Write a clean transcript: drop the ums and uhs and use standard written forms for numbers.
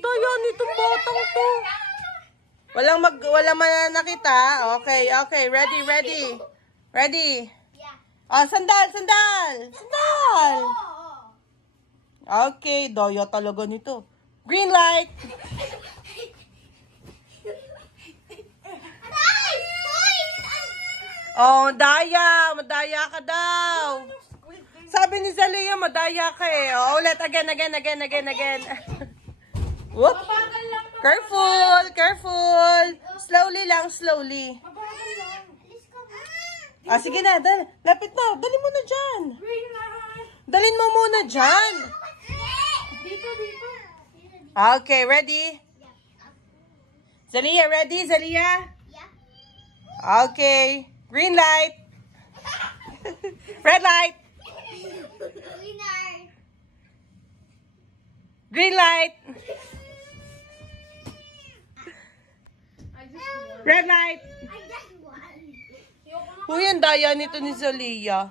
Daya nitong batang to. Walang mananakita. Okay, okay. Ready, ready. Ready. Oh, sandal, sandal. Sandal. Okay, daya talaga nito. Green light. Oh, daya. Madaya ka daw. Sabi ni Zalea, madaya ka eh. Oh, ulit. Again. Whoop. Careful, careful. Slowly lang, slowly. Ah, sige na. Lapit na. Dali mo na dyan. Dalin mo muna dyan. Okay, ready? Zalea, ready? Zalea? Okay. Green light. Red light. Green light. Red light. Uy, ang daya nito ni Zalea.